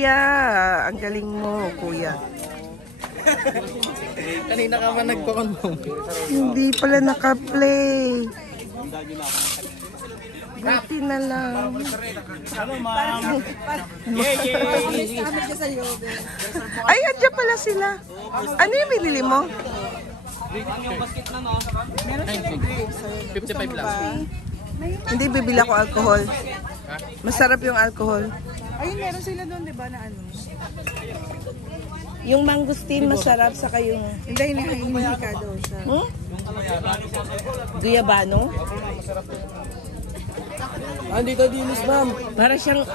kuya. Ang galing mo, kuya. Kanina ka ba nagpa-confirm? Hindi pala naka-play. Buti na lang. Hello, ma'am. Ay, andyan pala sila. Ano yung binili mo? Meron 55 lang. Hindi, bibili ako alcohol. Masarap yung alcohol. Ayun, meron sila doon, di ba, na ano? Yung mangustin masarap, saka yung... Hindi, hihikado siya. Guyabano? Andito dinis, ma'am. Para siyang...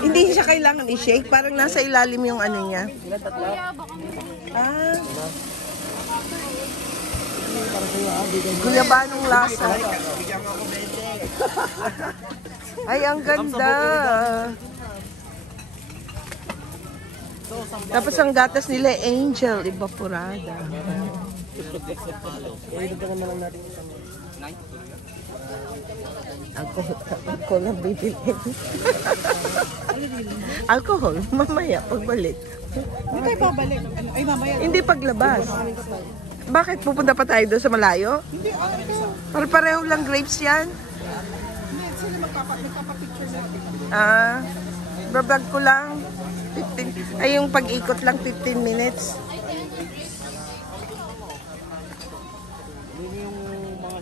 Hindi siya kailangan i-shake. Parang nasa ilalim yung ano niya. Ah. Guyabanong lasa. Ay, ang ganda. Tapos ang gatas nila, Angel Evaporada. Alcohol na bibili. Alcohol, mamaya pagbalik. Hindi kayo babalik. Ay, mamaya. Hindi paglabas. Bakit pupunta pa tayo doon sa malayo? Hindi, Pareho lang grapes yan. Hindi, sila magpapapicture natin. Ah, bablog ko lang. 15. Ay, yung pag-ikot lang 15 minutes.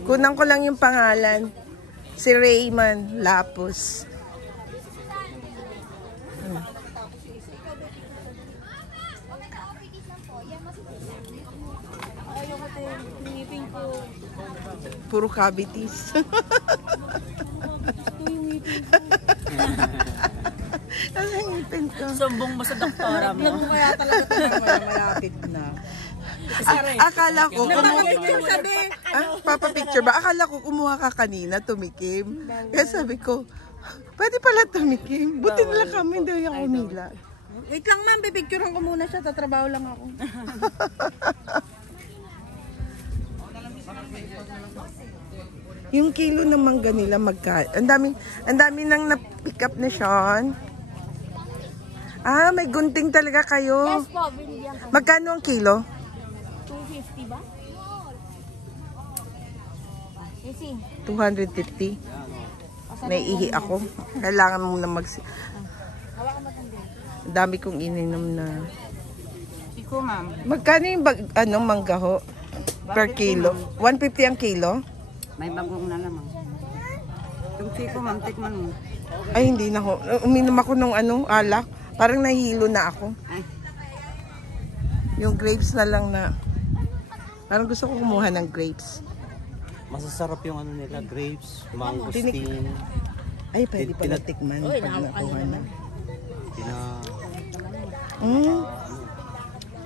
Kunang ko lang yung pangalan. Si Rayman Lapus. Puro cavities. Ano yung ngipin ko? Sumbong mo sa doktora mo. Alam mo kaya talaga talaga malapit na. Akala ko papapicture ba? Akala ko kumuha ka kanina, tumikim. Kaya sabi ko, pwede pala tumikim. Buti na lang kami, hindi ako umila. Wait lang, ma'am, pipicturean ko muna siya. Tatrabaho lang ako. Yung kilo ng mangga nila ang dami nang na-pick up na Sean. Ah, may gunting talaga kayo. Yes po, binigyan ko. Magkano ang kilo? 250 ba? Easy. 250. Naiihi ako. Kailangan mo na Hawakan mo tanda. Ang dami kong ininom na. Siko, ma'am. Magkano yung mangga ho? Per kilo? 150 ang kilo? May bagong na naman. Yung siko, ma'am, tikman mo. Ay, hindi na ho. Uminom ako ng alak. Parang nahihilo na ako. Ay. Yung grapes na lang na. Parang gusto ko kumuha ng grapes. Masasarap yung ano nila, grapes, mangosteen. Ay, pwede pala tikman. Uy, Pag nakuha na.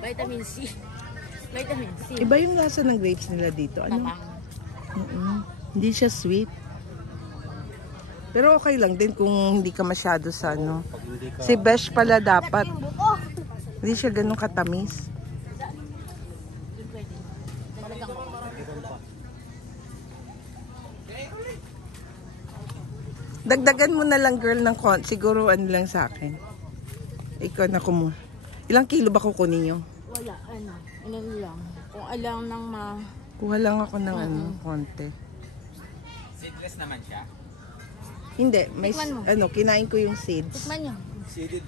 Vitamin C. Vitamin C. Iba yung lasa ng grapes nila dito. Ano? Hindi siya sweet. Pero okay lang din kung hindi ka masyado sa ano. Si Besh pala dapat. Hindi siya ganun katamis. Dagdagan mo na lang girl ng siguro ano lang sa akin. Ikaw na kumuha. Ilang kilo ba kukunin nyo? Wala, ilan lang. Kung alam nang Kuha lang ako ng konti. Seedless naman siya? Hindi, may kinain ko yung seeds. Tikman nyo. Seeded?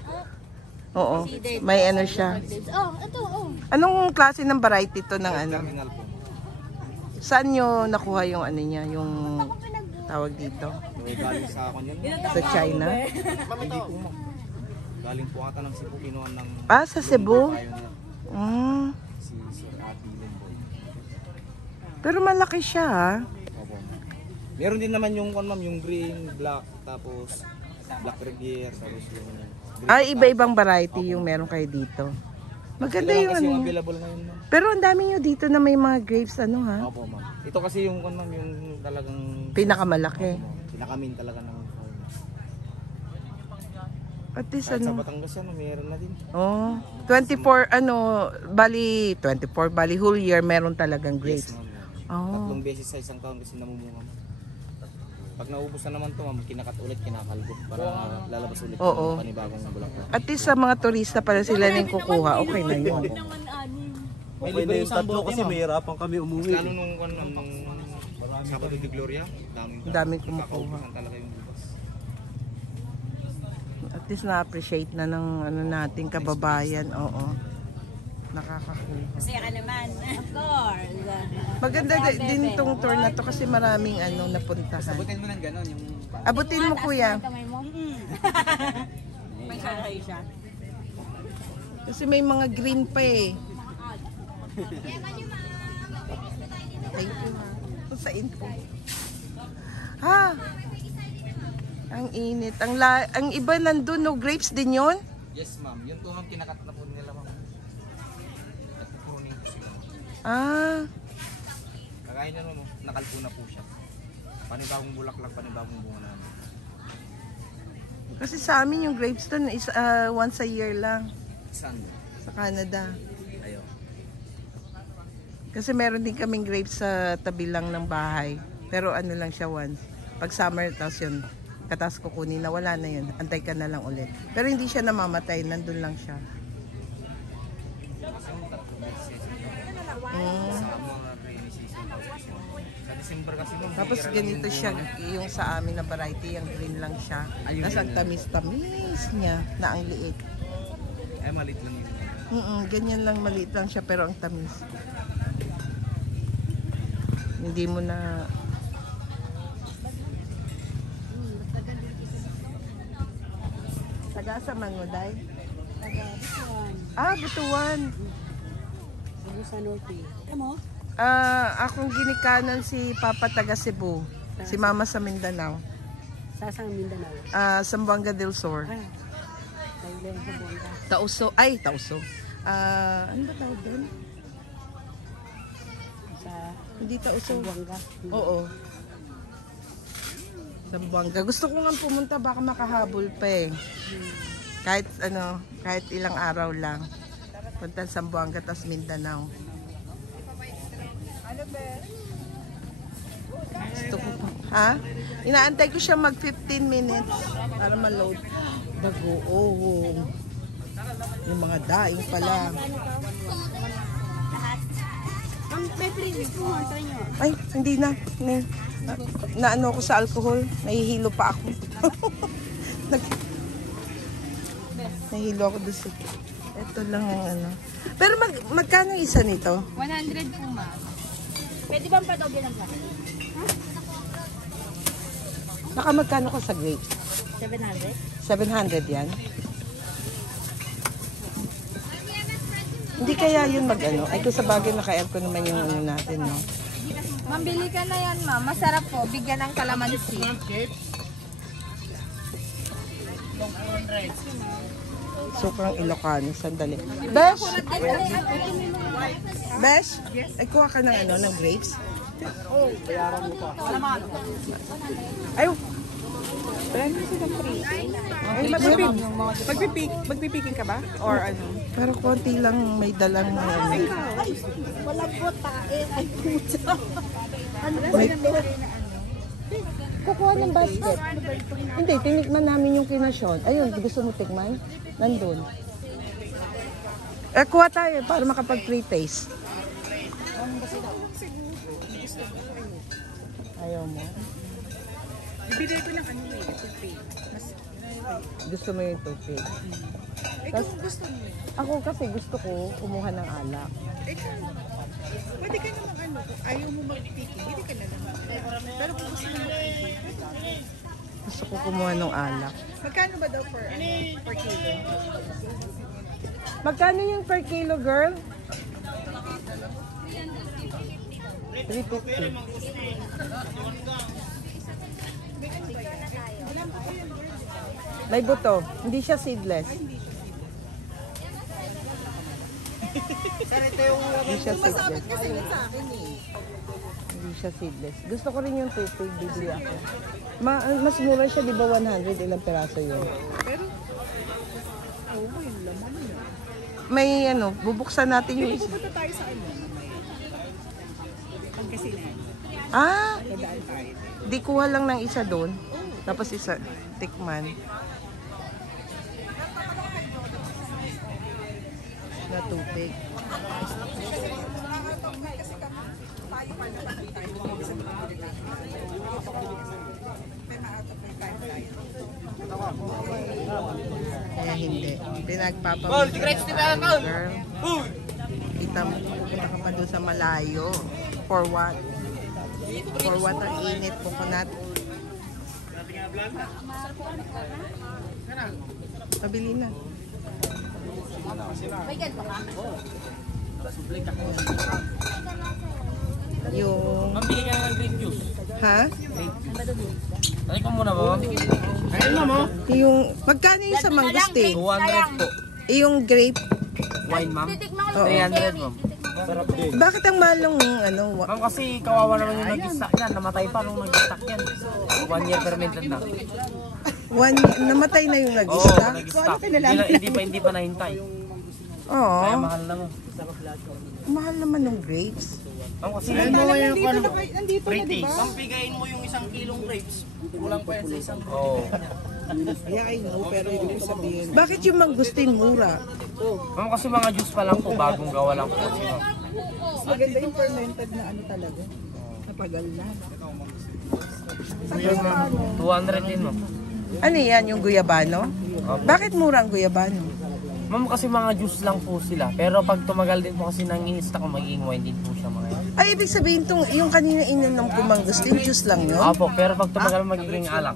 Oo. Seeded. May ano siya. Oh, ito, oh. Anong klase ng variety to ng ano? Terminal po. Saan nyo nakuha yung ano niya, yung tawag dito? Galing sa akin yun. Sa China? Hindi po, ma'am. Galing po ata ng Cebu, kinuha ng... Ah, sa Cebu? Si Sir Ati Lemboy. Pero malaki siya ha. Opo. Meron din naman yung ma'am, yung green, black, tapos black Rivier, tapos yung green. Ay, iba-ibang variety yung meron kayo dito. Maganda Ito lang yung kasi ano. yung available ngayon, ma'am. Pero ang dami nyo dito na may mga grapes ano ha. Opo, ma'am. Ito kasi yung ma'am, yung talagang Pinakamalaki. pinakamin talaga ng At least kahit sa ano. Batangas yan, meron na din. Oh, 24 bali whole year meron talagang grapes. Yes, ma'am. Oh. 3 beses sa isang taon kasi namumunga. Pag naubos na naman to, ma'am, kinakat ulit, kinakalbot para lalabas ulit Oo. yung panibagong bulaklak. At least sa mga turista pala sila nang kukuha, okay na yun. May Okay na libre yung isang tatlo bote, kasi ma'am. mahirapan kami Mas umuwi. lalo nung Sabado de Gloria, Daming kumukuha. kakaubusan talaga yung bukas. At least na-appreciate na ng ano nating kababayan. Oo. Nakakakuha. Masaya ka naman. Of course. Maganda din tong tour na to kasi maraming ano napuntahan. Sabutin mo ng gano'n yung... Abutin mo kuya. Kamay mo? May saray siya. Kasi may mga green pa eh. Thank you ha. Sa info. Ha? Ang init. Ang iba nandun, no? Grapes din yun? Yes, ma'am. Yun po, ma'am, kinakat na po nila, ma'am. At pruning po siya. Ah. Kagaya niya, ma'am, nakalpo na po siya. Panibagong bulaklak, panibagong bunga namin. Kasi sa amin yung grapes dun is once a year lang. Saan? Sa Canada. Ayaw. Kasi meron din kaming grapes sa tabi lang ng bahay. Pero ano lang siya once. Pag summer, tapos yun, katas kukunin na, wala na yun. Antay ka na lang ulit. Pero hindi siya namamatay, nandun lang siya. Sa mga rainy season. Sa December kasi, ma'am, Tapos bihira lang ganito yung siya, bunga. yung sa amin na variety, yung green lang siya. Ayun, Tapos ang yun. tamis-tamis niya, na ang liit. Ay, malit lang yun. Ganyan lang, maliit lang siya, pero ang tamis. Hindi mo na... Taga sa Manguday? Ah, Butuan. Sa Norte. Kamo? Akong ginikanan si Papa taga Cebu. Si Mama sa Mindanao. Sasang Mindanao. Zamboanga del Sur. Thailand sa Buanga. Tauso. Ay, Tauso. Ano ba tawag doon? Sa Hindi Tauso. Buanga. Oo. Zamboanga. Gusto ko nga pumunta, baka makahabol pa eh. Kahit ano, kahit ilang araw lang. Punta sa Zamboanga, tas Mindanao. Gusto ko pa. Ha? Inaantay ko siya mag 15 minutes para ma-load. Bagoong. Yung mga daing pala. May previous po sa inyo. Ay, hindi na. Naano ako sa alcohol. Nahihilo pa ako. Nahihilo ako doon sa... Ito lang ang ano. Pero magkano isa nito? 100 po, ma'am. Pwede bang padoble ng plastic? Naka magkano ko sa grapes? 700? 700 yan? Hindi kaya yun mag-ano? Ay, kung sa bagay naka-aircon naman yung ano natin, no? Mambili ka na yan, ma'am. Masarap po. Bigyan ng kalamansi. Sobrang Ilocano. Sandali. Besh! Besh! Ay, kuha ka ng ano, ng grapes? Ay, Magpipiking ka ba? Or ano? pero konti lang may dalang ano. Walang bota. Ay, puto. Kukuha ng basket. Hindi, tinikman namin yung kinasyon. Ayun, gusto mo tikman? Nandun. Kuha tayo para makapag-pre-taste. Ayaw mo? Ibigay ko ng ano eh, toothpaste. Gusto mo yung toothpaste? Kung gusto mo. Ako kasi gusto ko kumuha ng alak. Pwede ka namang ano, kung ayaw mo mag-picking, hindi ka na lang. Pero kung gusto mo mag-picking, Gusto ko kumuha ng alak. magkano ba daw per kilo? Magkano yung per kilo, girl? 350. May buto. Hindi siya seedless. Hindi siya seedless. Kasi yun sa akin eh. Hindi siya seedless. Gusto ko rin yung tupig. Bibili ako. Mas mura siya, di ba 100? Ilang peraso yun? Pero, oo mo yung laman niya. May ano, bubuksan natin yung isa. Pupunta tayo sa ano. Pangasinan. Ah, di kuha lang ng isa doon. Tapos isa, tikman. Na tubig. Kaya hindi. Pinagpapamigay girl. Kita mo, pupunta ka pa doon sa malayo. For what? For what ang init, coconut? Pabili na. Yung... Ma'am, bili ka ng grape juice. Ha? Try ko muna ba, ma'am? Ayun na mo. Yung... Magkano yung sa mangustin? 200 po. Yung grape? Wine, ma'am. Oo. 300, ma'am. Bakit ang malong ano? Ma'am, kasi kawawa naman yung nag-stock yan. Namatay pa nung nag-stock yan. 1 year fermented na. Namatay na yung Oo, nag-stock? nag-stock. Hindi pa nahintay. Oo. Kaya mahal na mo. Mahal naman ng grapes. Ma'am, kasi Nandito na, pretty. diba? Ma'am, pigayin mo yung 1 kilong grapes. Kulang pa yan sa isang. Oo. Yeah, I know, pero hindi ko sabihin. Bakit yung mangustin mura? Ma'am, kasi mga juice pa lang po. Bagong gawa lang po. Kasi, ma'am. Maganda yung fermented na ano talaga. Napagal na. 200 din, ma'am. Ano yan, yung guyabano? Bakit mura ang guyabano? Ma'am, kasi mga juice lang po sila. Pero pag tumagal din po kasi nang i-stock, magiging wine din po siya mga yan. Ay, ibig sabihin yung kanina ininom ko mangustin, juice lang yun? Opo, pero pag tumagal magiging alak.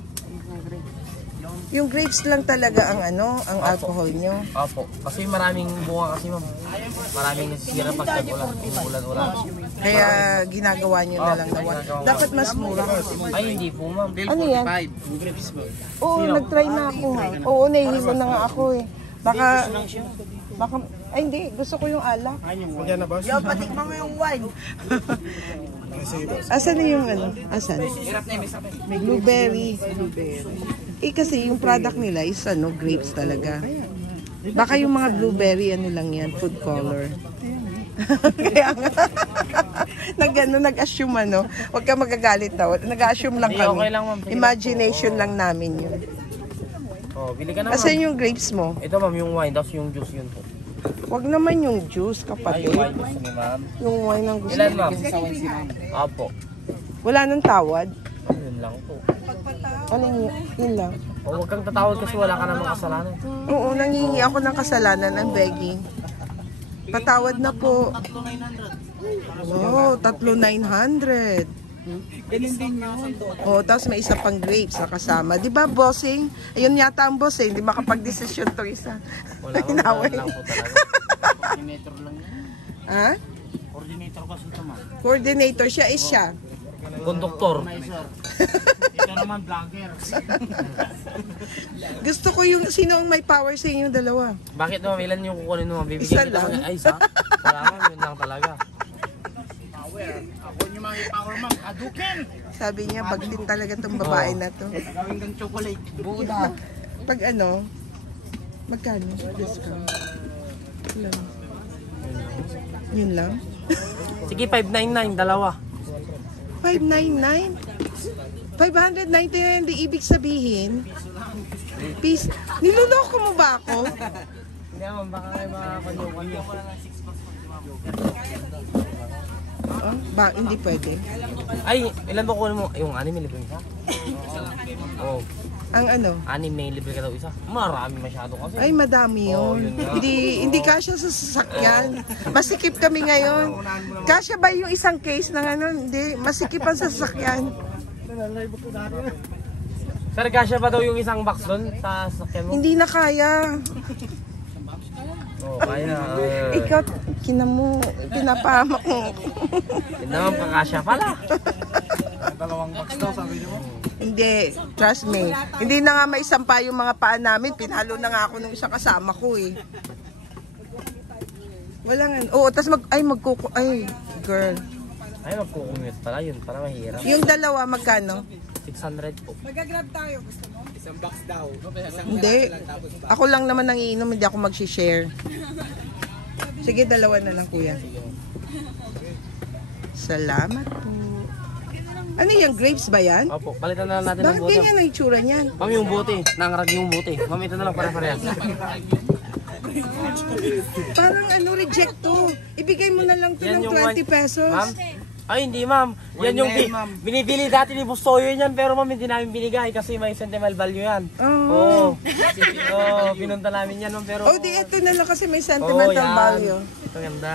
Yung grapes lang talaga ang ano, ang alcohol nyo. Opo, kasi maraming bunga kasi, ma'am. Maraming nasisira pag tag-ulan. Ulan-ulan. Kaya ginagawa nyo na lang naman. Dapat mas mura. Ay, hindi po, ma'am. Ano yan? Oo, nag-try na ako ha. Oo, nahihilo na nga ako eh. Baka, ay hindi, gusto ko yung alak. Yo, patikman mo yung wine. Asan na yung ano? Asan? Blueberry. Eh kasi yung product nila is ano, grapes talaga. Baka yung mga blueberry, ano lang yan, food color. Kaya nga, nag-assume ano, huwag ka magagalit na. Nag-assume lang Hindi, kami. okay lang, ma'am. Imagination lang namin yun. Oh, bili ka na, ma'am. Asan yung grapes mo? Ito, ma'am, yung wine. Tapos yung juice yun po. Huwag naman yung juice, Ay, kapatid. yung wine gusto ni ma'am. Yung wine ang gusto. Ilan, ma'am? Opo. Wala nang tawad. Yun lang po. Ano yun lang? O, huwag kang tatawad kasi wala ka namang kasalanan. Oo, nangingi ako ng kasalanan, ang begging. Patawad na po. Wow, 3,900. Ganun din yun. Oh, tapos may isa pang grapes na kasama. Di ba, bossing? Ayun yata ang bossing. Hindi makapag-desisyon to isa. Wala ka, Inaway. lang po talaga. Coordinator lang yan. Ha? Coordinator kasi ito, ma'am. Coordinator siya is siya. Konduktor. Ito naman, vlogger. Gusto ko yung, sino ang may power sa inyong dalawa? Bakit naman, ilan yung kukunin mo? Bibigyan Isa kita lang. Ay, isa? Wala ka, yun lang talaga. Ako yung mga power ma'am, adukin! Sabi niya, bagtin talaga tong babae na to. Gawin kang chocolate. Buda. Pag ano, magkano? Discount. Ilan? Yun lang? Sige, 599, dalawa. 599? 599, hindi ibig sabihin. Peace. Niloloko mo ba ako? Hindi naman, baka kayo makakanyo-kanyo. Oh, ba, hindi pwede. Ay, ilan ba kukunin mo? Yung anime libre isa? Oo. Ang ano? Anime libre ka daw isa? Marami masyado kasi. Ay, madami Oh, yun. yun nga. Hindi kasya sa sasakyan. Masikip kami ngayon. Kasya ba yung isang case ng ano? Hindi, masikip ang sasakyan. Sir, kasya ba daw yung isang box doon sa sakyan mo? Hindi na kaya. Oo, kaya. Ikaw, kinamo, pinapahamak mo. Yun naman, kakasya pala. Dalawang box daw, sabi niyo mo. Hindi, trust me. Hindi na nga maisampa yung mga paa namin. Pinalo na nga ako ng isang kasama ko eh. Wala nga. Oo, tas ay, girl. Ay, magkukumute pala. Yun pala mahirap. Yung dalawa, magkano? 600 po. Mag-grab tayo, gusto mo? Isang box daw. Hindi. Ako lang naman nangiinom, hindi ako mag-share. Sige, dalawa na lang, kuya. Salamat po. Ano yan? Grapes ba yan? Opo, palitan na lang natin ng Bakit bote. ganyan ang itsura niyan? Ma'am, yung bote. Nangarag yung bote. Ma'am, ito na lang pare-parehas. Parang ano, rejecto. Ibigay mo na lang to Yan ng yung 20 pesos. Ma'am? Ay, hindi ma'am. Yan yung binibili dati ni Bustoyo yan, pero ma'am, hindi namin binigay kasi may sentimental value yan. Oo. Oo, pinunta namin yan, ma'am, pero... Oh, di ito na lang kasi may sentimental yan. value. Ito ganda.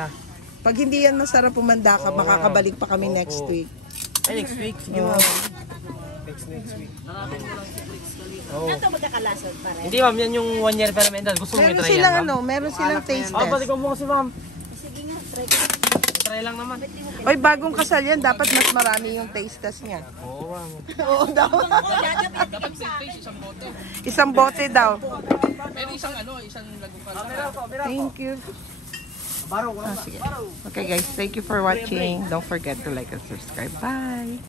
Pag hindi yan masarap pumanda ka, makakabalik pa kami next week. Ay, next week. Sige, ma'am. Next week. Oo. Ito magkakalasod para. Hindi, ma'am, yan yung 1 year permanent. Gusto mo Meron i-try yan, silang ma'am? ano, meron silang taste Oh, pati test. ko mo kasi, ma'am. Sige nga, try ko. Try lang naman. Oy, bagong kasal yan, dapat mas marami yung taste test niya. Oo, ma'am. Oo daw. Dapat sa akin. Isang bote daw. Pero isang isang lagukan. Thank you. Sige. Okay guys, thank you for watching. Don't forget to like and subscribe. Bye!